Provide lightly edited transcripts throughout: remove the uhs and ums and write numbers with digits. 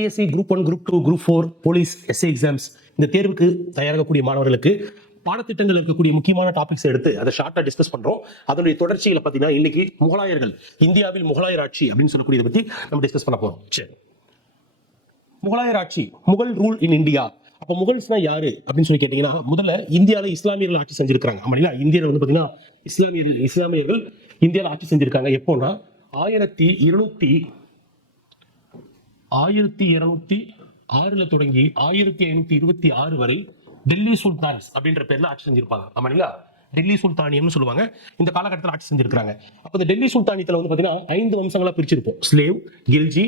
TNPSC group 1, group 2, group 4 police SA exams இந்த தேர்வுக்கு தயாராகக்கூடிய மாணவர்களுக்கு பாடத்திட்டங்கள் இருக்கக்கூடிய முக்கியமான டாபிக்ஸ் எடுத்து அதை ஷார்ட்டா டிஸ்கஸ் பண்றோம். அதனுடைய தொடர்ச்சியில பாத்தீங்கன்னா இன்னைக்கு முகலாயர்கள், இந்தியாவில் முகலாயர் ஆட்சி அப்படின்னு சொல்லக்கூடியதை பத்தி நம்ம டிஸ்கஸ் பண்ண போறோம். சரி, முகலாயர் ஆட்சி, முகல் ரூல் இன் இந்தியா. அப்ப முகல்ஸ்னா யாரு அப்படின்னு சொல்லி கேட்டீங்கன்னா, முதல்ல இந்தியாவில இஸ்லாமியர்கள் ஆட்சி செஞ்சிருக்காங்க. ஆமாங்களா, இந்தியாவில் வந்து பாத்தீங்கன்னா இஸ்லாமியர்கள் இந்தியாவில் ஆட்சி செஞ்சிருக்காங்க. எப்போன்னா 1206 தொடங்கி 1526 வரை டெல்லி சுல்தான்ஸ் அப்படின்ற பேர்ல ஆட்சி செஞ்சிருப்பாங்க. ஆமாங்களா, டெல்லி சுல்தானியம்னு சொல்லுவாங்க. இந்த காலகட்டத்தில் ஆட்சி செஞ்சிருக்காங்க. அப்ப இந்த டெல்லி சுல்தானியத்துல வந்து பாத்தீங்கன்னா 5 வம்சங்களா பிரிச்சிருப்போம். ஸ்லேவ், கில்ஜி,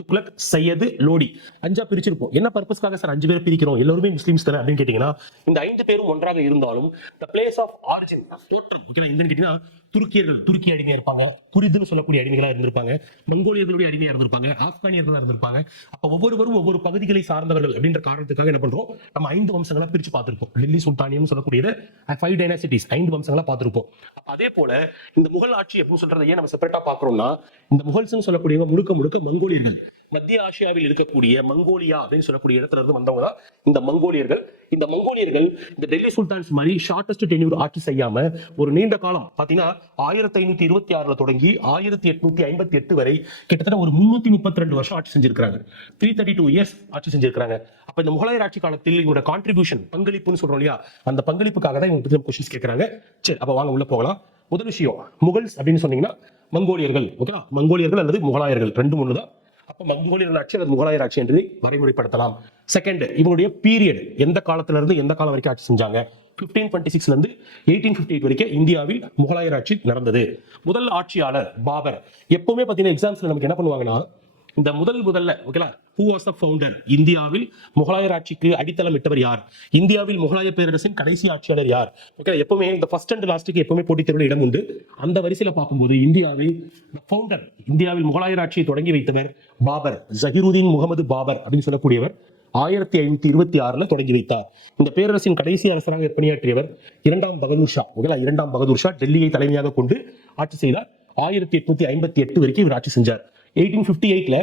துக்ளக், சையது, லோடி 5ஆ பிரிச்சிருப்போம். என்ன பர்பஸ்க்காக சார் 5 பேர் பிரிக்கிறோம், எல்லாருமே முஸ்லிம்ஸ் தானே அப்படின்னு கேட்டீங்கன்னா, இந்த 5 பேரும் ஒன்றாக இருந்தாலும் the place of origin, தோற்றம் ஓகேவா எங்கன்னு கேட்டீங்கன்னா, துருக்கி அடிமையா இருப்பாங்க, குரிதுன்னு சொல்லக்கூடிய அடிமைகளா இருந்திருப்பாங்க, மங்கோலியர்களுடைய அடிமையா இருந்திருப்பாங்க, ஆப்கானியர்களா இருந்திருப்பாங்க. அப்ப ஒவ்வொருவரும் ஒவ்வொரு பகுதிகளை சார்ந்தவர்கள் அப்படின்ற காரணத்துக்காக என்ன பண்றோம், நம்ம 5 வம்சங்களா பிரிச்சு பார்த்திருப்போம். டெல்லி சுல்தானியம் சொல்லக்கூடியது 5 டைனாசிட்டிஸ், 5 வம்சங்களா பார்த்திருப்போம். அதே போல இந்த முகல் ஆட்சி அப்படின்னு சொல்றதை ஏன் நம்ம செப்பரேட்டா பாக்குறோம்னா, இந்த முகல்ஸ்னு சொல்லக்கூடியவங்க முழுக்க மங்கோலியர்கள், மத்திய ஆசியாவில் இருக்கக்கூடிய மங்கோலியா அப்படின்னு சொல்லக்கூடிய இடத்துல இருந்து வந்தவங்க தான் இந்த மங்கோலியர்கள். இந்த மங்கோலியர்கள் இந்த டெல்லி சுல்தான்ஸ் மாதிரி ஷார்டஸ்ட் டென்யூர் ஆட்சி செய்யாம ஒரு நீண்ட காலம் பாத்தீங்கன்னா 1526 தொடங்கி 1858 வரை கிட்டத்தட்ட ஒரு 332 வருஷம் ஆட்சி செஞ்சிருக்காங்க. 332 இயர்ஸ் ஆட்சி செஞ்சிருக்காங்க. அப்ப இந்த முகலாயர் ஆட்சி காலத்தில் இவங்க கான்ட்ரிபியூஷன், பங்களிப்புன்னு சொல்றோம் இல்லையா, அந்த பங்களிப்புக்காக தான் இவங்க கொஸ்டின்ஸ் கேட்கறாங்க. சரி, அப்ப வாங்க உள்ள போகலாம். முதல் விஷயம், முகல்ஸ் அப்படின்னு சொன்னீங்கன்னா மங்கோலியர்கள், ஓகேவா, மங்கோலியர்கள் அல்லது முகலாயர்கள் 2 தான். அப்ப மங்கோலியர்கள் ஆட்சி அல்லது முகலாயர் ஆட்சி என்று வரைமுறைப்படுத்தலாம். செகண்ட், இவங்களுடைய பீரியட் எந்த காலத்துல இருந்து எந்த காலம் வரைக்கும் ஆட்சி செஞ்சாங்க. 1526 இருந்து 1858 வரைக்கும் இந்தியாவில் முகலாயர் ஆட்சி நடந்தது. முதல் ஆட்சியாளர் பாபர். எப்பவுமே பாத்தீங்கன்னா எக்ஸாம்ஸ்ல நமக்கு என்ன பண்ணுவாங்கன்னா, இந்த முதல்ல ஓகேவா, who was the founder, இந்தியாவில் முகலாயர் ஆட்சிக்கு அடித்தளம் இட்டவர் யார், இந்தியாவில் முகலாய பேரரசின் கடைசி ஆட்சியாளர் யார், ஓகே, எப்பவுமே இந்த ஃபர்ஸ்ட் அண்ட் லாஸ்ட்டுக்கு எப்பவுமே போட்டித் தேர்வில் இடம் உண்டு. அந்த வரிசையில பார்க்கும்போது இந்தியாவில் ஃபவுண்டர், இந்தியாவில் முகலாயர் ஆட்சியை தொடங்கி வைத்தவர் பாபர், ஜஹீருதீன் முகமது பாபர் அப்படின்னு சொல்லக்கூடியவர் 1526 தொடங்கி வைத்தார். இந்த பேரரசின் கடைசி அரசராக பணியாற்றியவர் 2ஆம் பகதூர் ஷா. ஓகேவா, 2ஆம் பகதூர் ஷா டெல்லியை தலைமையாக கொண்டு ஆட்சி செய்தார். 1858 வரைக்கும் இவர் ஆட்சி செஞ்சார். 1858ல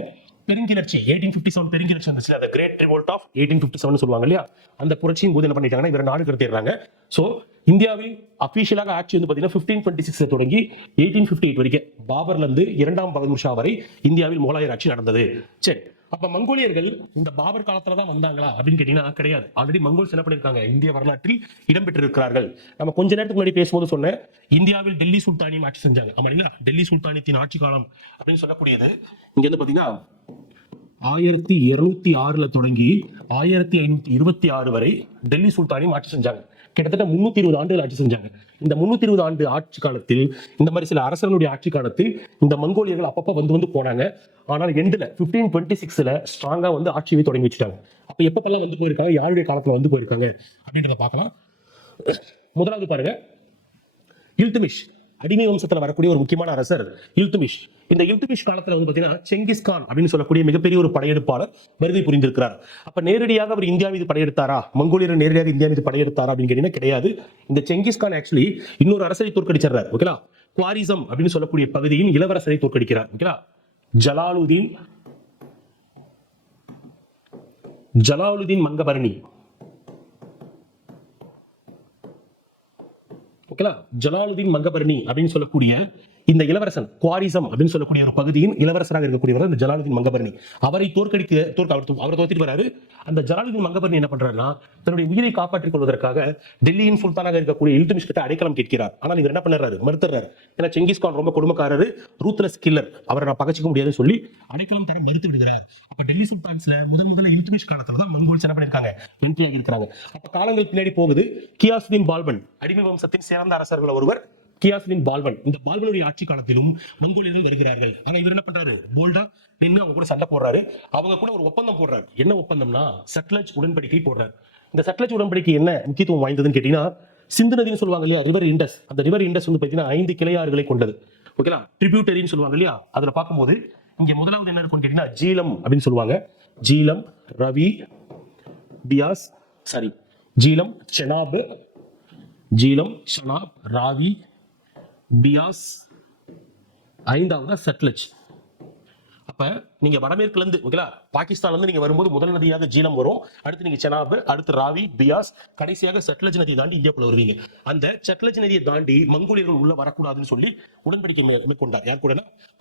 பெருங்கிளர்ச்சி, 1857 பெருங்கிளர்ச்சி வந்துச்சு, அந்த கிரேட் ரிவோல்ட் ஆஃப் 1857 சொல்லுவாங்க இல்லையா, அந்த புரட்சியின் போது என்ன பண்ணிட்டாங்கன்னா இவர் நாடு கடத்திடுறாங்க. சோ இந்தியாவில் அபிஷியலாக ஆட்சி வந்து பாத்தீங்கன்னா 1526 தொடங்கி 1858 வரைக்கும் பாபர்ல இருந்து 2ஆம் பகதூர் ஷா வரை இந்தியாவில் முகலாயர் ஆட்சி நடந்தது. சரி, அப்ப மங்கோலியர்கள் இந்த பாபர் காலத்துல தான் வந்தாங்களா அப்படின்னு கேட்டீங்கன்னா கிடையாது. ஆல்ரெடி மங்கோல்ஸ் என்ன பண்ணிருக்காங்க, இந்திய வரலாற்றில் இடம்பெற்றிருக்கிறார்கள். நம்ம கொஞ்ச நேரத்துக்கு முன்னாடி பேசும்போது சொன்ன இந்தியாவில் டெல்லி சுல்தானியம் ஆட்சி செஞ்சாங்க. ஆமா இல்லையா, டெல்லி சுல்தானியத்தின் ஆட்சி காலம் அப்படின்னு சொல்லக்கூடியது இங்க வந்து பாத்தீங்கன்னா 1206 தொடங்கி 1526 வரை டெல்லி சுல்தானியம் ஆட்சி செஞ்சாங்க. கிட்டத்தட்ட 320 ஆண்டுகள் ஆட்சி செஞ்சாங்க. இந்த 320 ஆண்டு ஆட்சி காலத்தில், இந்த மாதிரி சில அரசர்களுடைய ஆட்சி காலத்தில் இந்த மங்கோலியர்கள் அப்பப்ப வந்து போனாங்க. ஆனால் எண்ட்ல 1526ல ஸ்ட்ராங்கா வந்து ஆட்சியை தொடங்கி வச்சுட்டாங்க. அப்ப எப்பப்பெல்லாம் வந்து போயிருக்காங்க, யாருடைய காலத்துல வந்து போயிருக்காங்க அப்படின்றத பார்க்கலாம். முதலாவது பாருங்க, இல்துமிஷ், அடிமை வம்சத்துல வரக்கூடிய ஒரு முக்கியமான அரசர் இல்துமிஷ். இந்த இல்துமிஷ் காலத்துல வந்து பாத்தீங்கன்னா செங்கிஸ்கான் அப்படின்னு சொல்லக்கூடிய மிகப்பெரிய ஒரு படையெடுப்பாளர் வருகை புரிந்திருக்கிறார். அப்ப நேரடியாக அவர் இந்தியா மீது படையெடுத்தாரா, மங்கோலியர் நேரடியாக இந்தியா மீது படையெடுத்தாரா அப்படின்னு கேட்டீங்கன்னா கிடையாது. இந்த செங்கிஸ்கான் ஆக்சுவலி இன்னொரு அரசரை தோற்கடிச்சார். ஓகேலா, குவாரிசம் அப்படின்னு சொல்லக்கூடிய பகுதியின் இளவரசரை தோற்கடிக்கிறார். ஓகேலா, ஜலாலுதீன் மங்கபர்ணி. ஓகேலா, ஜலாலுதீன் மங்கபர்ணி அப்படின்னு சொல்லக்கூடிய இந்த இளவரசன், குவாரிசம் அப்படின்னு சொல்லக்கூடிய ஒரு பகுதியின் இளவரசராக இருக்கக்கூடியவர் இந்த ஜலாலுதீன் மங்கபர்ணி. அவரை அவர் தோத்திட்டு வராரு. அந்த ஜலாலுதீன் மங்கபர்ணி என்ன பண்றாருன்னா, தன்னுடைய உயிரை காப்பாற்றிக் கொள்வதற்காக டெல்லியின் சுல்தானாக இருக்கக்கூடிய இல்துமிஷ் கிட்ட அடைக்கலம் கேட்கிறார். ஆனால் இவர் என்ன பண்ணறாரு, மறுத்துறாரு. ஏன்னா செங்கிஸ்கான் ரொம்ப கொடுமைக்காரரு, ரூத்லெஸ் கில்லர், அவரை நான் பகச்சிக்க முடியாதுன்னு சொல்லி அடைக்கலம் தர மறுத்து விடுகிறார். அப்ப டெல்லி சுல்தான்ஸ்ல முதல்ல இல்துமிஷ் காலத்துல தான் மங்கோல்ஸ் என்ன பண்ணிருக்காங்க, என்ட்ரி ஆகி இருக்காங்க. அப்ப காலங்கள் பின்னாடி போகுது. கியாசுதீன் பால்பன், அடிமை வம்சத்தின் சிறந்த அரசர்கள் ஒருவர் கியாசுதீன் பால்பன். இந்த பால்பனுடைய ஆட்சி காலத்திலும் மங்கோலியர்கள் வருகிறார்கள். ஆனா இவர் என்ன பண்றாரு, போல்டா நின்று அவங்க கூட சண்டை போடுறாரு. அவங்க கூட ஒரு ஒப்பந்தம் போடுறாரு. என்ன ஒப்பந்தம்னா, சட்லஜ் உடன்படிக்கை போடுறாரு. இந்த சட்லஜ் உடன்படிக்கை என்ன முக்கியத்துவம் வாய்ந்ததுன்னு கேட்டீங்கன்னா, சிந்து நதினு சொல்லுவாங்க இல்லையா, ரிவர் இண்டஸ். அந்த ரிவர் இண்டஸ் வந்து பாத்தீங்கன்னா 5 கிளையாறுகளை கொண்டது. ஓகேலா, ட்ரிபியூட்டரின்னு சொல்லுவாங்க இல்லையா. அதுல பார்க்கும்போது இங்க முதலாவது என்ன இருக்குன்னு கேட்டீங்கன்னா ஜீலம் அப்படின்னு சொல்லுவாங்க. ஜீலம், ரவி, பியாஸ், ஜீலம், ஷனாப், ராவி, பியாஸ், 5வது சட்லஜ். அப்ப நீங்க வடமேற்குல இருந்து ஓகேங்களா, பாகிஸ்தான்ல இருந்து நீங்க வரும்போது முதல் நதியாக ஜீலம் வரும், அடுத்து நீங்க செனாப், அடுத்து ராவி, பியாஸ், கடைசியாக சட்லஜ் நதியை தாண்டி இந்தியாக்குள்ள வருவீங்க. அந்த சட்லஜ் நதியை தாண்டி மங்கோலியர்கள் உள்ள வரக்கூடாதுன்னு சொல்லி உடன்படிக்கை மேற்கொண்டார். யார் கூட?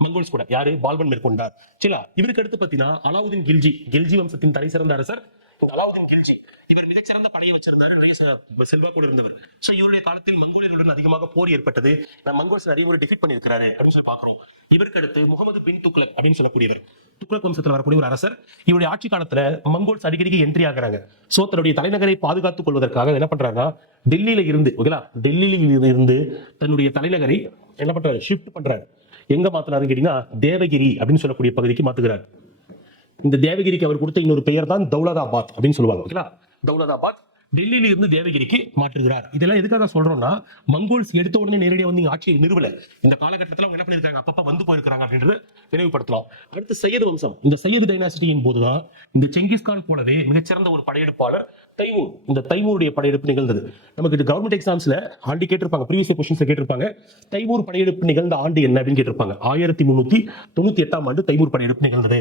மங்கோல்ஸ் கூட. யாரு? பால்பன் மேற்கொண்டார். சரிங்களா? இவருக்கு அடுத்து பாத்தீங்கன்னா அலாவுதீன் கில்ஜி, கில்ஜி வம்சத்தின் தலை சிறந்த அரசர் அலாவுதீன் கில்ஜி. இவர் மிகச்சிறந்த படையை வச்சிருந்தாரு, நிறைய செல்வாக்கோடு இருந்தவர். சோ இவருடைய காலத்தில் மங்கோலியர்களுடன் அதிகமாக போர் ஏற்பட்டது. மங்கோல்ஸ் நிறைய முறை டிஃபீட் பண்ணியிருக்காரு அப்படின்னு சொல்லி பாக்குறோம். இவருக்கு அடுத்து முகமது பின் துக்ளக் அப்படின்னு சொல்லக்கூடியவர், துக்ளக் வம்சத்தில் வரக்கூடிய ஒரு அரசர். இவருடைய ஆட்சி காலத்துல மங்கோல்ஸ் அடிக்கடிக்கு என்ட்ரி ஆகிறாங்க. சோ தன்னுடைய தலைநகரை பாதுகாத்துக் கொள்வதற்காக என்ன பண்றாருன்னா, டெல்லியில இருந்து ஓகேங்களா, டெல்லியில இருந்து தன்னுடைய தலைநகரை என்ன பண்றாரு, ஷிஃப்ட் பண்றாரு. எங்க மாத்தினாருன்னு கேட்டீங்கன்னா, தேவகிரி அப்படின்னு சொல்லக்கூடிய பகுதிக்கு மாத்துகிறார். இந்த தேவகிரிக்கு அவர் கொடுத்த இன்னொரு பெயர் தான் தௌலதாபாத் அப்படின்னு சொல்லுவாங்க. ஓகேங்களா, தௌலதாபாத் டெல்லியில இருந்து தேவகிரிக்கு மாற்றுகிறார். இதெல்லாம் எதுக்காக சொல்றோம்னா, மங்கோல்ஸ் எடுத்த உடனே நேரடியாக வந்து ஆட்சியை நிறுவல. இந்த காலகட்டத்தில் அவங்க என்ன பண்ணிருக்காங்க, அப்பப்ப வந்து போயிருக்காங்க அப்படின்றது நினைவுபடுத்தலாம். அடுத்து சையது வம்சம். இந்த சையது டைனாசிட்டியின் போதுதான் இந்த செங்கிஸ்கான் போலவே மிகச்சிறந்த ஒரு படையெடுப்பாளர் தைமூர், இந்த தைமூருடைய படையெடுப்பு நிகழ்ந்தது. நமக்கு இது கவர்மெண்ட் எக்ஸாம்ஸ்ல ஆண்டு கேட்டிருப்பாங்க, ப்ரீவியஸ் கொஸ்டின்ஸ்ல கேட்டிருப்பாங்க. தைமூர் படையெடுப்பு நிகழ்ந்த ஆண்டு என்ன அப்படின்னு கேட்டிருப்பாங்க. 1398ஆம் ஆண்டு தைமூர் படையெடுப்பு நிகழ்ந்தது.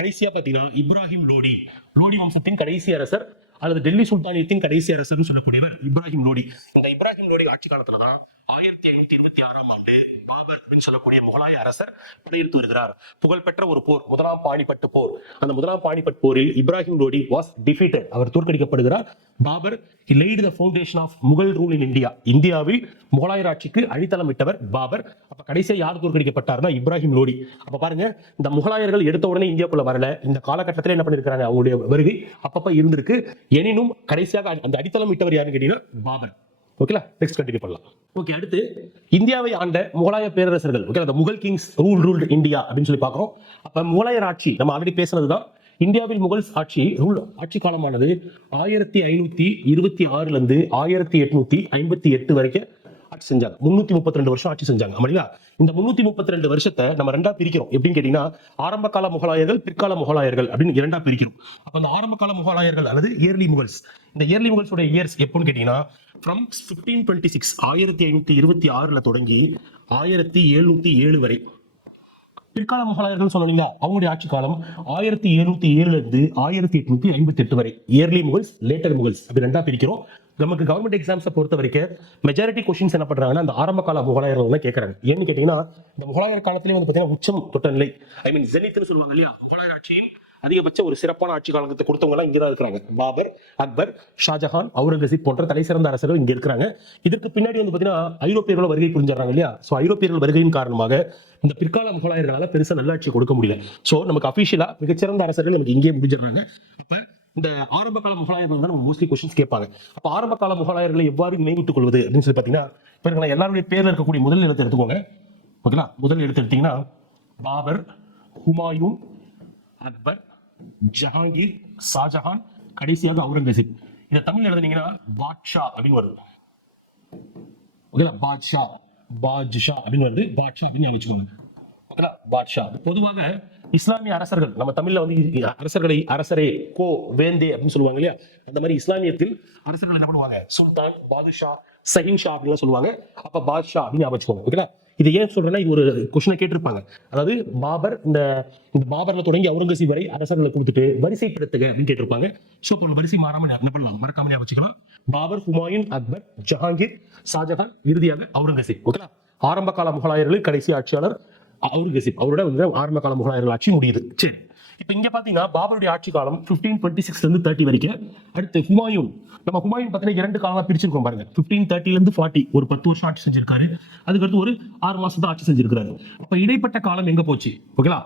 கடைசியா பாத்தீங்கன்னா இப்ராஹிம் லோடி, லோடி வம்சத்தின் கடைசி அரசர் அல்லது டெல்லி சுல்தானியத்தின் கடைசி அரசர் சொல்லக்கூடியவர் இப்ராஹிம் லோடி. இந்த இப்ராஹிம் லோடி ஆட்சி காலத்துலதான் 1526ஆம் ஆண்டு பாபர் அப்படின்னு சொல்லக்கூடிய முகலாய அரசர் படையெடுத்து வருகிறார். புகழ்பெற்ற ஒரு போர், முதலாம் பானிபட் போர். அந்த முதலாம் பானிபட் போரில் இப்ராஹிம் லோடி வாஸ் டிஃபீட்டட், அவர் தோற்கடிக்கப்படுகிறார். Babur he laid the foundation of Mughal rule in India. இந்தியாவில் முகலாயர் ஆட்சிக்கு அடித்தளம் இட்டவர் பாபர். அப்ப கடைசியா யார் தோற்கடிக்கப்பட்டார்னா, இப்ராஹிம் லோடி. அப்ப பாருங்க, இந்த முகலாயர்கள் எடுத்த உடனே இந்தியாக்குள்ள வரல. இந்த காலகட்டத்தில் என்ன பண்ணிருக்காங்க, அவங்களுடைய வருகை அப்பப்ப இருந்திருக்கு. எனினும் கடைசியாக அந்த அடித்தளம் இட்டவர் யாருன்னு கேட்டீங்கன்னா பாபர். ஓகேலா, நெக்ஸ்ட் கண்டினியூ பண்ணலாம். ஓகே, அடுத்து இந்தியாவை ஆண்ட முகலாய பேரரசர்கள். ஓகே, அந்த முகல் கிங்ஸ் ரூல்ட் இந்தியா அப்படின்னு சொல்லி பார்க்கிறோம். அப்ப முகலாயர் ஆட்சி நம்ம ஆல்ரெடி பேசுனதுதான். இந்தியாவில் முகல்ஸ் ஆட்சி காலமானது 1526 இருந்து 1858 வரைக்கும் ஆட்சி செஞ்சாங்க. 332 வருஷம் ஆட்சி செஞ்சாங்க. அப்படிங்களா, இந்த 332 வருஷத்தை நம்ம ரெண்டா பிரிக்கிறோம். எப்படின்னு கேட்டீங்கன்னா, ஆரம்ப கால முகலாயர்கள், பிற்கால முகலாயர்கள் அப்படின்னு இரண்டா பிரிக்கிறோம். அப்ப அந்த ஆரம்ப கால முகலாயர்கள் அல்லது இயர்லி முகல்ஸ், இந்த இயர்லி முகல்ஸோட இயர்ஸ் எப்போன்னு கேட்டீங்கன்னா, from 1526 1526ல தொடங்கி 1707 வரை. பிற்கால முகலாயர்கள் சொன்னீங்க, அவங்களுடைய ஆட்சி காலம் 1707 இருந்து 1858 வரை. இயர்லி முகல்ஸ், லேட்டர் முகல்ஸ் அப்படி ரெண்டா பிரிக்கிறோம். நமக்கு கவர்மெண்ட் எக்ஸாம்ஸை பொறுத்த வரைக்கும் மெஜாரிட்டி கொஸ்டின்ஸ் என்ன பண்றாங்கன்னா, அந்த ஆரம்ப கால முகலாயர்கள் தான் கேட்கறாங்க. ஏன்னு கேட்டீங்கன்னா, இந்த முகலாயர் காலத்திலேயே வந்து பாத்தீங்கன்னா உச்சம் தொட்ட நிலை, ஐ மீன் ஜெனித்னு சொல்லுவாங்க இல்லையா, முகலாயர் ஆட்சியின் அதிகபட்ச ஒரு சிறப்பான ஆட்சி காலத்தை கொடுத்தவங்க எல்லாம் இங்கதான் இருக்கிறாங்க. பாபர், அக்பர், ஷாஜஹான், அவுரங்கசீப் போன்ற தலை சிறந்த அரசர்கள் இங்க இருக்கிறாங்க. இதுக்கு பின்னாடி வந்து பாத்தீங்கன்னா ஐரோப்பியர்கள் வருகை புரிஞ்சாங்க இல்லையா. சோ ஐரோப்பியர்கள் வருகையின் காரணமாக இந்த பிற்கால முகலாயர்களால பெருசா நல்லாட்சி கொடுக்க முடியல. சோ நமக்கு அபிஷியலா மிகச்சிறந்த அரசர்கள் நமக்கு இங்கே முடிஞ்சிடறாங்க. அப்ப இந்த ஆரம்ப கால முகலாயர்கள் தான் நம்ம மோஸ்ட்லி கொஸ்டின்ஸ் கேட்பாங்க. அப்ப ஆரம்ப கால முகலாயர்களை எவ்வாறு நினைவிட்டுக் கொள்வது அப்படின்னு சொல்லி பாத்தீங்கன்னா, இப்ப எல்லாருடைய பேர்ல இருக்கக்கூடிய முதல் எழுத்து எடுத்துக்கோங்க. ஓகேங்களா, முதல் எழுத்து எடுத்தீங்கன்னா பாபர், ஹுமாயூன், அக்பர், ஜஹாங்கீர், ஷாஜஹான், கடைசியாக அவுரங்கசீப். இதை தமிழ் எழுதுனீங்கன்னா பாட்ஷா அப்படின்னு வருது. ஓகேங்களா, பாட்ஷா அப்படின்னு வருது. பாட்ஷா அப்படின்னு வச்சுக்கோங்க. ஓகேங்களா, பாட்ஷா. பொதுவாக இஸ்லாமிய அரசர்கள், நம்ம தமிழ்ல வந்து அரசர்களை அரசரே, கோ, வேந்தே அப்படின்னு சொல்லுவாங்க இல்லையா. அந்த மாதிரி இஸ்லாமியத்தில் அரசர்கள் என்ன பண்ணுவாங்க, சுல்தான், பாதுஷா, சஹின்ஷா அப்படின்னு சொல்லுவாங்க. அப்ப பாட்ஷா அப்படின்னு வச்சுக்கோங்க. ஓகேங்களா, இது ஏன் சொல்றேன்னா, இது ஒரு கொஸ்டினை கேட்டிருப்பாங்க. அதாவது பாபர், இந்த பாபர்ல தொடங்கி அவுரங்கசீப் வரை அரசர்களை கொடுத்துட்டு வரிசைப்படுத்துக அப்படின்னு கேட்டிருப்பாங்க. ஸோ வரிசை மாறாம என்ன பண்ணலாம், மறக்காம வச்சுக்கலாம். பாபர், ஹுமாயூன், அக்பர், ஜஹாங்கீர், ஷாஜஹான், இறுதியாக அவுரங்கசீப். ஓகேங்களா, ஆரம்ப கால முகலாயர்களில் கடைசி ஆட்சியாளர் அவுரங்கசீப். அவரோட ஆரம்ப கால முகலாயர்கள் ஆட்சி முடியுது. சரி, இப்ப இங்க பாத்தீங்கன்னா பாபருடைய ஆட்சி காலம் 1526 இருந்து 30 வரைக்கும். அடுத்து ஹுமாயூன். நம்ம ஹுமாயூன் பார்த்தீங்கன்னா 2 காலமா பிரிச்சிருக்கோம் பாருங்க. 1530 இருந்து 40 ஒரு 10 வருஷம் ஆட்சி செஞ்சிருக்காரு. அதுக்கடுத்து ஒரு 6 மாசம் தான் ஆட்சி செஞ்சிருக்காரு. அப்ப இடைப்பட்ட காலம் எங்க போச்சு, ஓகேங்களா,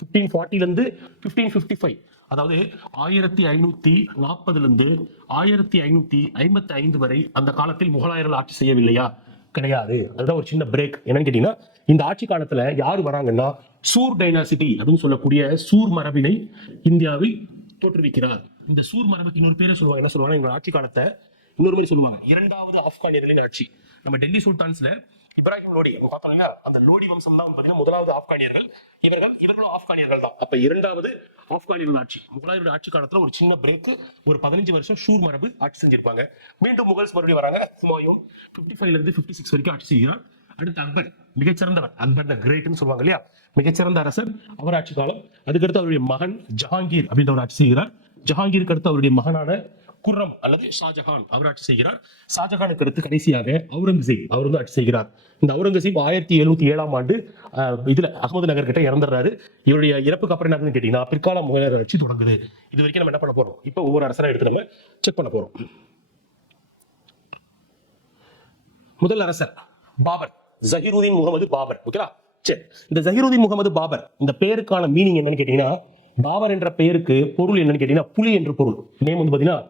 1540 இருந்து 1555, அதாவது 1540 இருந்து 1555 வரை அந்த காலத்தில் முகலாயர்கள் ஆட்சி செய்யவில்லையா? கிடையாது. அதுதான் ஒரு சின்ன பிரேக். என்னன்னு கேட்டீங்கன்னா, இந்த ஆட்சி காலத்துல யாரு வராங்கன்னா, சூர் டைனாசிட்டி அப்படின்னு சொல்லக்கூடிய சூர் மரபினை இந்தியாவில் தோற்றுவிக்கிறார். இந்த சூர் மரபுக்கு இன்னொரு பேரை சொல்லுவாங்க. என்ன சொல்லுவாங்க, இந்த ஆட்சி காலத்தை இன்னொரு மாதிரி சொல்லுவாங்க, இரண்டாவது ஆப்கானியர்களின் ஆட்சி. நம்ம டெல்லி சுல்தான்ஸ்ல இப்ராஹிம் லோடி பார்த்தோம்னா, அந்த லோடி வம்சம் தான் பாத்தீங்கன்னா முதலாவது ஆப்கானியர்கள். இவர்களும் ஆப்கானியர்கள் தான். அப்ப இரண்டாவது ஆப்கானியர்கள் ஆட்சி. முகலாயருடைய ஆட்சி காலத்துல ஒரு சின்ன பிரேக், ஒரு 15 வருஷம் ஷூர் மரபு ஆட்சி செஞ்சிருப்பாங்க. மீண்டும் முகல்ஸ் மறுபடியும் வராங்க. ஹுமாயூன் 55 இருந்து 56 வரைக்கும் ஆட்சி செய்கிறார். அடுத்து அக்பர், மிகச்சிறந்தவர். அக்பர் த கிரேட்னு சொல்லுவாங்க இல்லையா, மிகச்சிறந்த அரசர். அவர் ஆட்சி காலம். அதுக்கடுத்து அவருடைய மகன் ஜஹாங்கீர் அப்படின்றவர் ஆட்சி செய்கிறார். ஜஹாங்கீருக்கு அடுத்து அவருடைய மகனான குர்ரம் அல்லது ஷாஜஹான் அவர் ஆட்சி செய்கிறார். ஷாஜஹானுக்கு அடுத்து கடைசியாக அவுரங்கசீப் அவர் வந்து ஆட்சி செய்கிறார். இந்த அவுரங்கசீப் 1707 ஆண்டு இதுல அகமது நகர் கிட்ட இறந்துடுறாரு. இவருடைய இறப்புக்கு அப்புறம் என்ன கேட்டீங்கன்னா பிற்கால முகலாயர் ஆட்சி தொடங்குது. இது வரைக்கும் நம்ம என்ன பண்ண போறோம், இப்போ ஒவ்வொரு அரசரா எடுத்து நம்ம செக் பண்ண போறோம். முதல் அரசர் பாபர், ஜஹீருதீன் முகமது பாபர். ஓகேவா, சரி. இந்த ஜஹீருதீன் முகமது பாபர் இந்த பேருக்கான மீனிங் என்னன்னு கேட்டீங்கன்னா, பாபர் என்ற பெயருக்கு பொருள் என்னன்னு கேட்டீங்கன்னா புலி என்று பொருள். நேம் வந்து பாத்தீங்கன்னா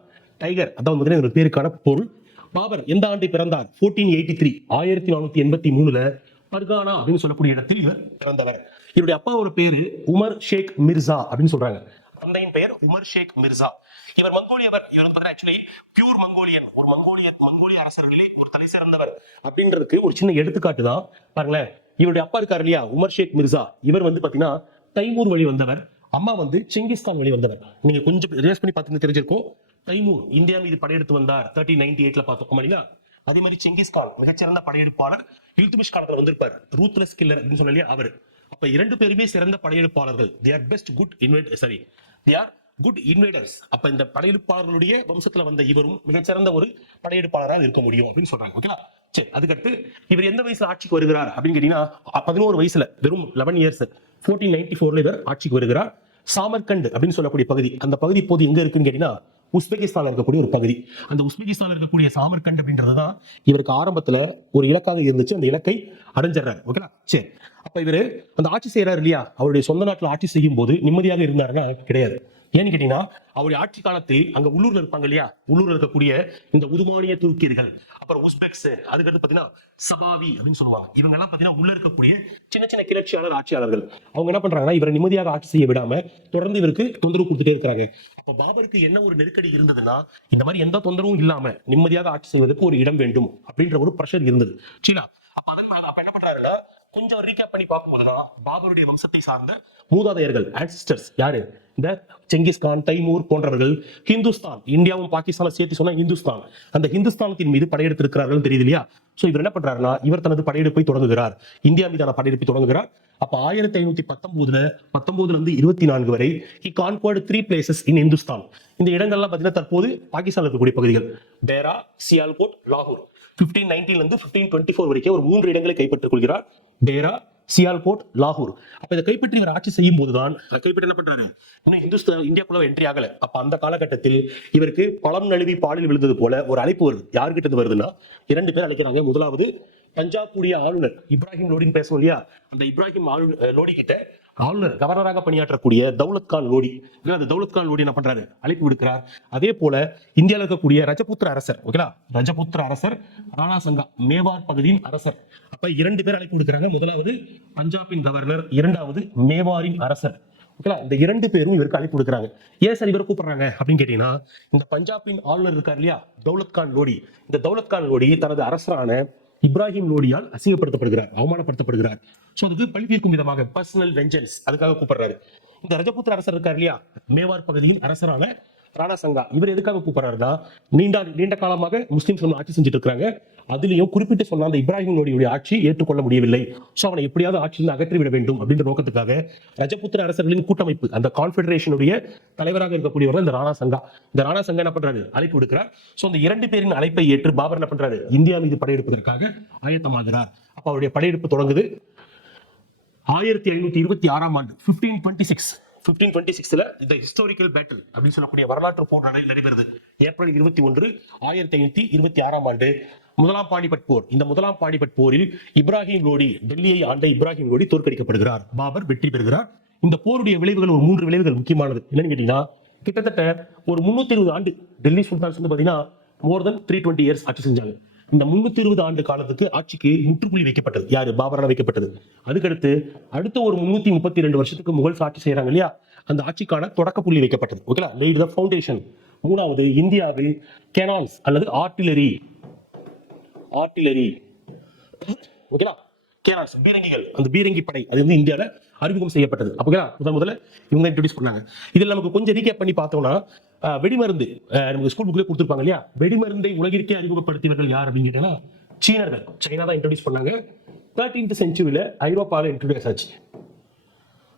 டைகர், அதான் ஒரு பேருக்கான பொருள். பாபர் எந்த ஆண்டு பிறந்தார்? 1483, 1483 பர்கானா அப்படின்னு சொல்லக்கூடிய இடத்தில் இவர் பிறந்தவர். இவருடைய அப்பா ஒரு பேரு உமர் ஷேக் மிர்சா அப்படின்னு சொல்றாங்க. தந்தையின் பெயர் உமர் ஷேக் மிர்சா. இவர் மங்கோலியவர். இவர் வந்து ஆக்சுவலி பியூர் மங்கோலியன், ஒரு மங்கோலிய அரசர்களில் ஒரு தலை சிறந்தவர் அப்படின்றதுக்கு ஒரு சின்ன எடுத்துக்காட்டு தான் பாருங்களேன். இவருடைய அப்பா இருக்காரு இல்லையா உமர் ஷேக் மிர்சா, இவர் வந்து பாத்தீங்கன்னா தைமூர் வழி வந்தவர். அம்மா வந்து செங்கிஸ்கான் வழி வந்தவர். நீங்க கொஞ்சம் ரிவர்ஸ் பண்ணி பார்த்து தெரிஞ்சிருக்கும். தைமூர் இந்தியா மீது படையெடுத்து வந்தார் 1398 பார்த்தோம் இல்லையா. அதே மாதிரி செங்கிஸ்கான் மிகச்சிறந்த படையெடுப்பாளர். இல்துமிஷ் காலத்துல வந்திருப்பார், ரூத்லெஸ் கில்லர் அப்படின்னு சொல்லலையா அவர். அப்ப இரண்டு பேருமே சிறந்த படையெடுப்பாளர்கள். they are best good invaders, sorry, they are good invaders. அப்ப இந்த படையெடுப்பாளர்களுடைய வம்சத்துல வந்த இவரும் மிகச்சிறந்த ஒரு படையெடுப்பாளராக இருக்க முடியும் அப்படின்னு சொல்றாங்க. ஓகேங்களா, சரி. அதுக்கடுத்து இவர் எந்த வயசுல ஆட்சிக்கு வருகிறார் அப்படின்னு கேட்டீங்கன்னா 11 வயசுல, வெறும் 11 இயர்ஸ் 1494 இவர் ஆட்சிக்கு வருகிறார். சாமர்கண்ட் அப்படின்னு சொல்லக்கூடிய பகுதி, அந்த பகுதி இப்போது எங்க இருக்குன்னு கேட்டீங்கன்னா உஸ்பெகிஸ்தான் இருக்கக்கூடிய ஒரு பகுதி. அந்த உஸ்பெகிஸ்தான் இருக்கக்கூடிய சாமர்கண்ட் அப்படின்றதுதான் இவருக்கு ஆரம்பத்துல ஒரு இலக்காக இருந்துச்சு. அந்த இலக்கை அடைஞ்சிடறாரு. ஓகேங்களா, சரி. அப்ப இவரு அந்த ஆட்சி செய்யறாரு இல்லையா, அவருடைய சொந்த நாட்டில் ஆட்சி செய்யும் போது நிம்மதியாக இருந்தாருன்னா கிடையாது. ஏன்னு கேட்டீங்கன்னா அவருடைய ஆட்சி காலத்தில் அங்க உள்ளூர்ல இருப்பாங்க இல்லையா, உள்ளூர்ல இருக்கக்கூடிய இந்த உதுமானிய துருக்கியர்கள், அப்புறம் உஸ்பெக்ஸ், அதுக்கடுத்து பாத்தீங்கன்னா சபாவி அப்படின்னு சொல்லுவாங்க. இவங்க எல்லாம் பாத்தீங்கன்னா உள்ள இருக்கக்கூடிய சின்ன சின்ன கிளர்ச்சியாளர் ஆட்சியாளர்கள். அவங்க என்ன பண்றாங்கன்னா இவரை நிம்மதியாக ஆட்சி செய்ய விடாம தொடர்ந்து இவருக்கு தொந்தரவு கொடுத்துட்டே இருக்கிறாங்க. அப்ப பாபருக்கு என்ன ஒரு நெருக்கடி இருந்ததுன்னா, இந்த மாதிரி எந்த தொந்தரவும் இல்லாம நிம்மதியாக ஆட்சி செய்வதற்கு ஒரு இடம் வேண்டும் அப்படின்ற ஒரு பிரஷர் இருந்தது. சரிங்களா, அப்ப என்ன பண்றாருன்னா கொஞ்சம் ரீகேப் பண்ணி பார்க்கும்போதுதான் பாபருடைய வம்சத்தை சார்ந்த மூதாதையர்கள், ஆன்சிஸ்டர்ஸ் யாரு, இந்த செங்கிஸ்கான், தைமூர் போன்றவர்கள் ஹிந்துஸ்தான், இந்தியாவும் பாகிஸ்தானும் சேர்த்து சொன்னா ஹிந்துஸ்தான், அந்த ஹிந்துஸ்தானத்தின் மீது படையெடுத்திருக்கிறார்கள் தெரியுது இல்லையா. சோ இவர் என்ன பண்றாருன்னா இவர் தனது படையெடுப்பை தொடங்குகிறார், இந்தியா மீதான படையெடுப்பை தொடங்குகிறார். அப்ப 1519 இருந்து 24 வரை he conquered 3 places in Hindustan. இந்த இடங்கள்லாம் பாத்தீங்கன்னா தற்போது பாகிஸ்தான்ல இருக்கக்கூடிய பகுதிகள், பேரா, சியால்கோட், லாகூர். 1519 இருந்து 1524 வரைக்கும் ஒரு 3 இடங்களை கைப்பற்றிக் கொள்கிறார், பேரா, சியால்கோட், லாகூர். அப்ப இதை கைப்பற்றி இவர் ஆட்சி செய்யும் போதுதான் கைப்பற்றி என்ன பண்றாரு, இந்துஸ்தான் இந்தியாக்குள்ள என்ட்ரி ஆகல. அப்ப அந்த காலகட்டத்தில் இவருக்கு பழம் நழுவி பாலில் விழுந்தது போல ஒரு அழைப்பு வருது. யாருக்கிட்ட வருதுன்னா 2 பேர் அழைக்கிறாங்க. முதலாவது பஞ்சாபுடைய ஆளுநர் இப்ராஹிம் லோடின்னு பேசுவோம் இல்லையா, அந்த இப்ராஹிம் லோடி கிட்ட ஆளுநர் கவர்னராக பணியாற்றக்கூடிய தௌலத் கான் லோடி, அந்த தௌலத் கான் லோடி என்ன பண்றாரு, அழைப்பு விடுக்கிறார். அதே போல இந்தியாவில் இருக்கக்கூடிய ரஜபுத்திர அரசர், ஓகேங்களா, ரஜபுத்திர அரசர் ராணா சங்கா, மேவார் பகுதியின் அரசர். அப்ப 2 பேர் அழைப்பு விடுக்கிறாங்க. முதலாவது பஞ்சாபின் கவர்னர், இரண்டாவது மேவாரின் அரசர். ஓகேங்களா, இந்த 2 பேரும் இவருக்கு அழைப்பு விடுக்கிறாங்க. ஏன் சார் இவரை கூப்பிடுறாங்க அப்படின்னு கேட்டீங்கன்னா, இந்த பஞ்சாபின் ஆளுநர் இருக்கார் இல்லையா தௌலத் கான் லோடி, இந்த தௌலத் கான் லோடி தனது அரசரான இப்ராஹிம் லோடியால் அசிங்கப்படுத்தப்படுகிறார், அவமானப்படுத்தப்படுகிறார். சோ அதுக்கு பழி தீர்க்கும் விதமாக பர்சனல் வெஞ்சன்ஸ், அதுக்காக கூப்பிடுறாரு. இந்த ரஜபுத்திர அரசர் இருக்கார் இல்லையா, மேவார் பகுதியின் அரசரான ராணா சங்கா, இவர் எதுக்காக கூப்பிடுறாருன்னா நீண்ட காலமாக முஸ்லிம்ஸ் ஆட்சி செஞ்சுட்டு இருக்காங்க. அதுலயும் குறிப்பிட்டு சொன்ன அந்த இப்ராஹிம் லோடியுடைய ஆட்சி ஏற்றுக்கொள்ள முடியவில்லை. சோ அவனை எப்படியாவது ஆட்சியில் அகற்றிவிட வேண்டும் அப்படின்ற நோக்கத்துக்காக ரஜபுத்திர அரசர்களின் கூட்டமைப்பு, அந்த கான்ஃபெடரேஷனுடைய தலைவராக இருக்கக்கூடியவர் இந்த ராணா சங்கா. இந்த ராணா சங்கா என்ன பண்றாரு, அழைப்பு விடுக்கிறார். சோ அந்த 2 பேரின் அழைப்பை ஏற்று பாபர் என்ன பண்றாரு, இந்தியா மீது படையெடுப்பதற்காக ஆயத்தமாகிறார். அப்ப அவருடைய படையெடுப்பு தொடங்குது 1526 ஆண்டு 1526ல இந்த ஹிஸ்டாரிக்கல் பேட்டில் அப்படின்னு சொல்லக்கூடிய வரலாற்று போர் நடைபெறுது. ஏப்ரல் 21, 1526 ஆண்டு முதலாம் பானிபட் போர். இந்த முதலாம் பானிபட் போரில் இப்ராஹிம் லோடி, டெல்லியை ஆண்ட இப்ராஹிம் லோடி தோற்கடிக்கப்படுகிறார், பாபர் வெற்றி பெறுகிறார். இந்த போருடைய விளைவுகள் ஒரு 3 விளைவுகள் முக்கியமானது. என்னன்னு கேட்டீங்கன்னா, கிட்டத்தட்ட ஒரு 320 ஆண்டு டெல்லி சுல்தான்ஸ் வந்து பாத்தீங்கன்னா மோர் தென் 320 இயர்ஸ் ஆட்சி செஞ்சாங்க. இந்த 320 ஆண்டு காலத்துக்கு ஆட்சிக்கு முற்றுப்புள்ளி வைக்கப்பட்டது. யாரு, பாபரால் வைக்கப்பட்டது. அதுக்கடுத்து அடுத்த ஒரு 332 வருஷத்துக்கு முகல்ஸ் ஆட்சி செய்யறாங்க இல்லையா, அந்த ஆட்சிக்கான தொடக்க புள்ளி வைக்கப்பட்டது. ஓகேங்களா, லேட் தி ஃபவுண்டேஷன். மூணாவது, இந்தியாவில் கேனான்ஸ் அல்லது ஆர்ட்டிலரி, ஓகேங்களா, கேனான்ஸ் பீரங்கிகள், அந்த பீரங்கி படை அது வந்து இந்தியாவில் அறிமுகம் செய்யப்பட்டது. அப்போ முதல்ல இவங்க இன்ட்ரோடியூஸ் பண்ணாங்க. இதில் நமக்கு கொஞ்சம் ரீகேப் பண்ணி பார்த்தோம்னா, வெடிமருந்து நமக்கு ஸ்கூல் புக்லேயே கொடுத்துருப்பாங்க இல்லையா, வெடிமருந்தை உலகிற்கே அறிமுகப்படுத்தியவர்கள் யார் அப்படின்னு கேட்டீங்கன்னா சீனர்கள். சைனா தான் இன்ட்ரோடியூஸ் பண்ணாங்க. 13th செஞ்சுரியில ஐரோப்பாவில் இன்ட்ரோடியூஸ் ஆச்சு.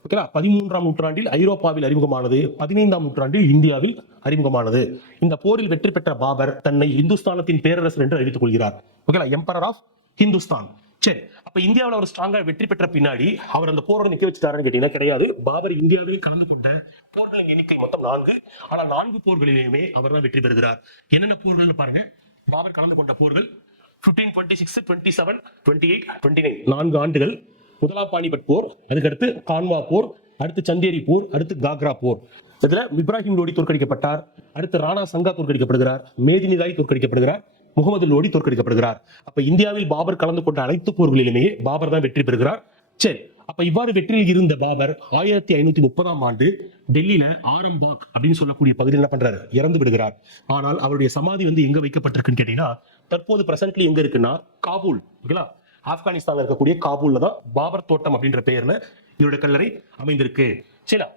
ஓகேவா? 13ஆம் நூற்றாண்டில் ஐரோப்பாவில் அறிமுகமானது, 15ஆம் நூற்றாண்டில் இந்தியாவில் அறிமுகமானது. இந்த போரில் வெற்றி பெற்ற பாபர் தன்னை இந்துஸ்தானத்தின் பேரரசர் என்று அறிவித்துக் கொள்கிறார். ஓகேவா? Emperor of Hindustan. சரி, அப்ப இந்தியாவில் அவர் ஸ்ட்ராங்கா வெற்றி பெற்ற பின்னாடி அவர் அந்த போரோட நிக்க வச்சுட்டாருன்னு கேட்டீங்கன்னா கிடையாது. பாபர் இந்தியாவில் கலந்து கொண்ட போர்களின் எண்ணிக்கை மொத்தம் 4. ஆனால் 4 போர்களிலுமே அவர் தான் வெற்றி பெறுகிறார். என்னென்ன போர்கள் பாருங்க. பாபர் கலந்து கொண்ட போர்கள் 1526, 27, 28, 29 4 ஆண்டுகள். முதலாம் பானிபட் போர், அதுக்கடுத்து கான்வா போர், அடுத்து சந்தேரி போர், அடுத்து காக்ரா போர். இதுல இப்ராஹிம் லோடி தோற்கடிக்கப்பட்டார். அடுத்து ராணா சங்கா தோற்கடிக்கப்படுகிறார். மேதினி ராய் தோற்கடிக்கப்படுகிறார். முகமது லோடி தோற்கடிக்கப்படுகிறார். அப்ப இந்தியாவில் பாபர் கலந்து கொண்ட அனைத்து போர்களிலுமே பாபர் தான் வெற்றி பெறுகிறார். சரி, அப்ப இவ்வாறு வெற்றியில் இருந்த பாபர் 1530ஆம் ஆண்டு டெல்லியில ஆரம்பாக் அப்படின்னு சொல்லக்கூடிய பகுதியில் என்ன பண்றாரு? இறந்து விடுகிறார். ஆனால் அவருடைய சமாதி எங்க வைக்கப்பட்டிருக்குன்னு கேட்டீங்கன்னா, தற்போது பிரசன்ட்லி எங்க இருக்குன்னா காபூல். ஓகேங்களா? ஆப்கானிஸ்தான்ல இருக்கக்கூடிய காபூல்ல தான் பாபர் தோட்டம் அப்படின்ற பெயர்ல இவருடைய கல்லறை அமைந்திருக்கு. சரிங்களா?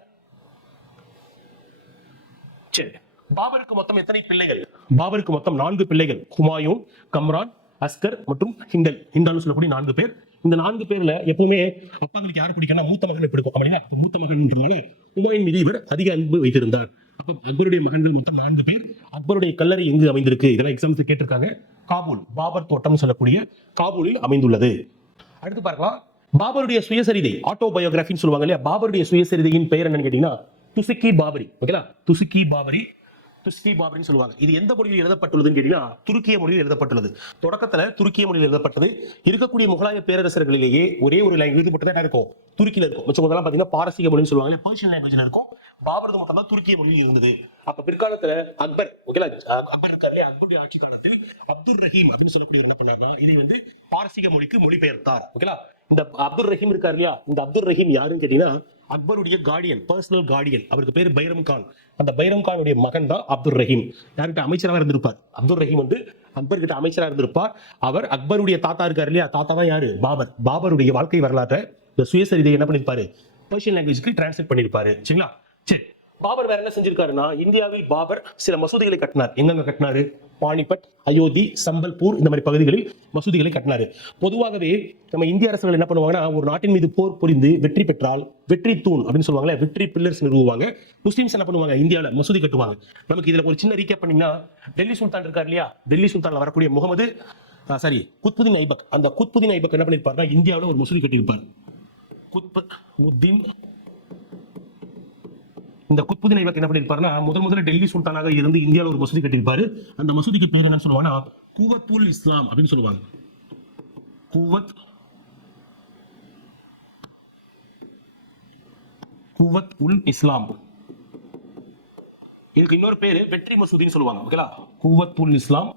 சரி, பாபருக்கு மொத்தம் எத்தனை பிள்ளைகள்? பாபருக்கு மொத்தம் 4 பிள்ளைகள். ஹுமாயூன், கம்ரான், அஸ்கர் மற்றும் ஹிண்டல். ஹிண்டால்னு சொல்லக்கூடிய 4 பேர். இந்த 4 பேர்ல எப்பவுமே அப்பாங்களுக்கு யாரை பிடிக்கும்னா மூத்த மகன் பிடிக்கும். அப்படின்னா மூத்த மகன்ன்றதுனால ஹுமாயூன் மீது இவர் அதிக அன்பு வைத்திருந்தார். அப்ப அக்பருடைய மகன்கள் மொத்தம் 4 பேர். அக்பருடைய கல்லறை எங்கு அமைந்திருக்கு? இதெல்லாம் எக்ஸாம்ஸ் கேட்டிருக்காங்க. காபூல், பாபர் தோட்டம் சொல்லக்கூடிய காபூலில் அமைந்துள்ளது. அடுத்து பார்க்கலாம், பாபருடைய சுயசரிதை, ஆட்டோபயோகிராபின்னு சொல்லுவாங்க இல்லையா? பாபருடைய சுயசரிதையின் பெயர் என்னன்னு கேட்டீங்கன்னா துசிக்கி பாபரி. ஓகேங்களா? துசிக்கி பாபரி, துஸ்கி பாபரின்னு சொல்லுவாங்க. இது எந்த மொழியில் எழுதப்பட்டுள்ளதுன்னு கேட்டீங்கன்னா துருக்கிய மொழியில் எழுதப்பட்டுள்ளது. தொடக்கத்துல துருக்கிய மொழியில் எழுதப்பட்டது. இருக்கக்கூடிய முகலாய பேரரசர்களிலேயே ஒரே ஒரு லாங்குவேஜ் மட்டும் தான் இருக்கும், துருக்கியில இருக்கும். மிச்சம் முதல்ல பாத்தீங்கன்னா பாரசீக மொழின்னு சொல்லுவாங்க, பர்ஷியன் லாங்குவேஜ்ல இருக்கும். பாபரது மட்டும் தான் துருக்கிய மொழியில் இருந்தது. அப்ப பிற்காலத்துல அக்பர், ஓகேங்களா, அக்பர் இருக்காரு, அக்பருடைய ஆட்சி காலத்தில் அப்துல் ரஹீம் அப்படின்னு சொல்லக்கூடிய என்ன பண்ணாருன்னா இதை பாரசீக மொழிக்கு மொழிபெயர்த்தார். ஓகேங்களா? இந்த அப்துல் ரஹீம் இருக்காரு இல்லையா? இந்த அப்துல் ரஹீம் யாருன்னு கேட்டீங்கன்னா அக்பருடைய கார்டியன், பர்சனல் கார்டியன். அவருக்கு பேர் பைரம் கான். அந்த பைரம் கானுடைய மகன் தான் அப்துல் ரஹீம். யார்கிட்ட அமைச்சராக இருந்திருப்பார்? அப்துல் ரஹீம் அக்பர் கிட்ட அமைச்சராக இருந்திருப்பார். அவர் அக்பருடைய தாத்தா இருக்காரு இல்லையா? தாத்தா தான் யாரு? பாபர். பாபருடைய வாழ்க்கை வரலாற்றை இந்த சுயசரிதை என்ன பண்ணிருப்பாரு? பர்ஷியன் லாங்குவேஜ்க்கு டிரான்ஸ்லேட் பண்ணிருப்பாரு. சரிங்களா? சரி, பாபர் வேற என்ன செஞ்சிருக்காருன்னா இந்தியாவில் பாபர் சில மசூதிகளை கட்டினார். எங்கெங்க கட்டினாரு? பானிபட், அயோத்தி, சம்பல்பூர் இந்த மாதிரி பகுதிகளில் மசூதிகளை கட்டினாரு. பொதுவாகவே நம்ம இந்திய அரசுகள் என்ன பண்ணுவாங்கன்னா, ஒரு நாட்டின் மீது போர் புரிந்து வெற்றி பெற்றால் வெற்றி தூண் அப்படின்னு சொல்லுவாங்க, வெற்றி பில்லர்ஸ் நிறுவுவாங்க. முஸ்லிம்ஸ் என்ன பண்ணுவாங்க? இந்தியாவில் மசூதி கட்டுவாங்க. நமக்கு இதுல ஒரு சின்ன ரீகேப் பண்ணீங்கன்னா, டெல்லி சுல்தான் இருக்கார் இல்லையா? டெல்லி சுல்தான்ல வரக்கூடிய குத்புதீன் ஐபக். அந்த குத்புதீன் ஐபக் என்ன பண்ணிருப்பாருன்னா இந்தியாவில் ஒரு மசூதி கட்டியிருப்பார். இந்த குத்புதீன் ஐபக் என்ன பண்ணிருப்பாருன்னா முதல்ல டெல்லி சுல்தானாக இருந்து இந்தியாவில் ஒரு மசூதி கட்டியிருப்பாரு. அந்த மசூதிக்கு பேர் என்ன சொல்லுவாங்கன்னா குவத் உல் இஸ்லாம் அப்படின்னு சொல்லுவாங்க. குவத் உல் இஸ்லாம். இதுக்கு இன்னொரு பேரு வெற்றி மசூதின்னு சொல்லுவாங்க. ஓகேங்களா? குவத் உல் இஸ்லாம்,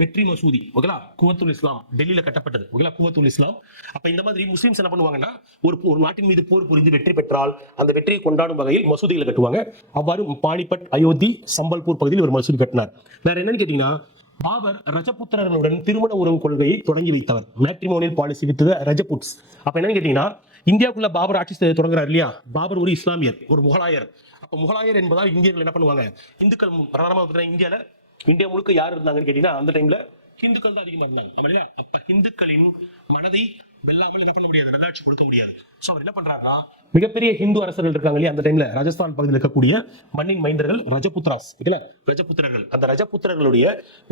வெற்றி மசூதி. ஓகேங்களா? குவத்துல் இஸ்லாம் டெல்லியில கட்டப்பட்டது. ஓகேங்களா? குவத்துல் இஸ்லாம். அப்ப இந்த மாதிரி முஸ்லிம்ஸ் என்ன பண்ணுவாங்கன்னா ஒரு நாட்டின் மீது போர் புரிந்து வெற்றி பெற்றால் அந்த வெற்றியை கொண்டாடும் வகையில் மசூதிகளை கட்டுவாங்க. அவ்வாறு பானிபட், அயோத்தி, சம்பல்பூர் பகுதியில் ஒரு மசூதி கட்டினார். வேற என்னன்னு கேட்டீங்கன்னா பாபர் ரஜபுத்திரர்களுடன் திருமண உறவு கொள்கையை தொடங்கி வைத்தவர். Matrimonial policy with Rajputs. அப்ப என்னன்னு கேட்டீங்கன்னா இந்தியாவுக்குள்ள பாபர் ஆட்சி தொடங்குறாரு இல்லையா? பாபர் ஒரு இஸ்லாமியர், ஒரு முகலாயர். அப்ப முகலாயர் என்பதால் இந்தியர்கள் என்ன பண்ணுவாங்க? இந்துக்கள் பிரதானமாக இந்தியா முழுக்க யார் இருந்தாங்கன்னு கேட்டீங்கன்னா அந்த டைம்ல ஹிந்துக்கள் தான் அதிகமா இருந்தாங்க. அப்ப ஹிந்துக்களின் மனதை வெல்லாமல் என்ன பண்ண முடியாது? நல்லாட்சி கொடுக்க முடியாது. சோ அவர் என்ன பண்றாருன்னா மிகப்பெரிய ஹிந்து அரசர்கள் இருக்காங்க இல்லையா? அந்த டைம்ல ராஜஸ்தான் பகுதியில் இருக்கக்கூடிய மண்ணின் மைந்தர்கள் ரஜபுத்ராஸ், ரஜபுத்திரர்கள். அந்த ரஜபுத்திரர்களுடைய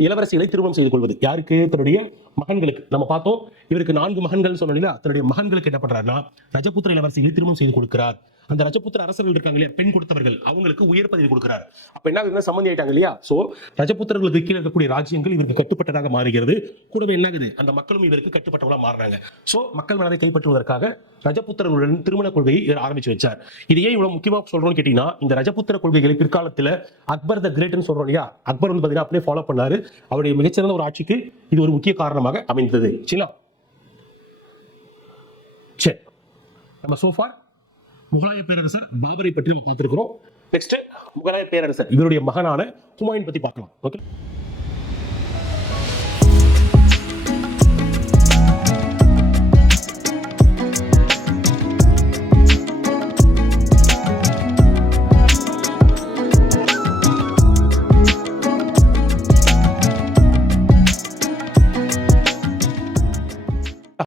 இளவரசிகளை திருமணம் செய்து கொள்வது யாருக்கு? தன்னுடைய மகன்களுக்கு. நம்ம பார்த்தோம் இவருக்கு 4 மகன்கள் சொன்னீங்களா? தன்னுடைய மகன்களுக்கு என்ன பண்றாருன்னா ரஜபுத்திர இளவரசிகளை திருமணம் செய்து கொடுக்கிறார். அந்த ரஜபுத்திர அரசர்கள் இருக்காங்க இல்லையா? பெண் கொடுத்தவர்கள், அவங்களுக்கு உயர் பதவி கொடுக்கிறார். அப்ப என்ன சம்மந்தி ஆயிட்டாங்க இல்லையா? சோ ரஜபுத்திரர்களுக்கு கீழே இருக்கக்கூடிய ராஜ்யங்கள் இவருக்கு கட்டுப்பட்டதாக மாறுகிறது. கூடவே என்னாகுது? அந்த மக்களும் இவருக்கு கட்டுப்பட்டவங்களா மாறுறாங்க. சோ மக்கள் மனதை கைப்பற்றுவதற்காக ரஜபுத்திரர்களுடன் திருமண கொள்கையை ஆரம்பிச்சு வச்சார். இது ஏன் இவ்வளவு முக்கியமா சொல்றோம்னு கேட்டீங்கன்னா இந்த ரஜபுத்திர கொள்கைகளை பிற்காலத்துல அக்பர் த கிரேட்னு சொல்றோம் இல்லையா? அக்பர் பாத்தீங்கன்னா அப்படியே ஃபாலோ பண்ணாரு. அவருடைய மிகச்சிறந்த ஒரு ஆட்சிக்கு இது ஒரு முக்கிய காரணமாக அமைந்தது. சரிங்களா? சரி, நம்ம சோஃபார் முகலாய பேரரசர் பாபரை பற்றி நம்ம பார்த்திருக்கிறோம். நெக்ஸ்ட் முகலாய பேரரசர் இவருடைய மகனான ஹுமாயூன் பத்தி பார்க்கலாம். ஓகே.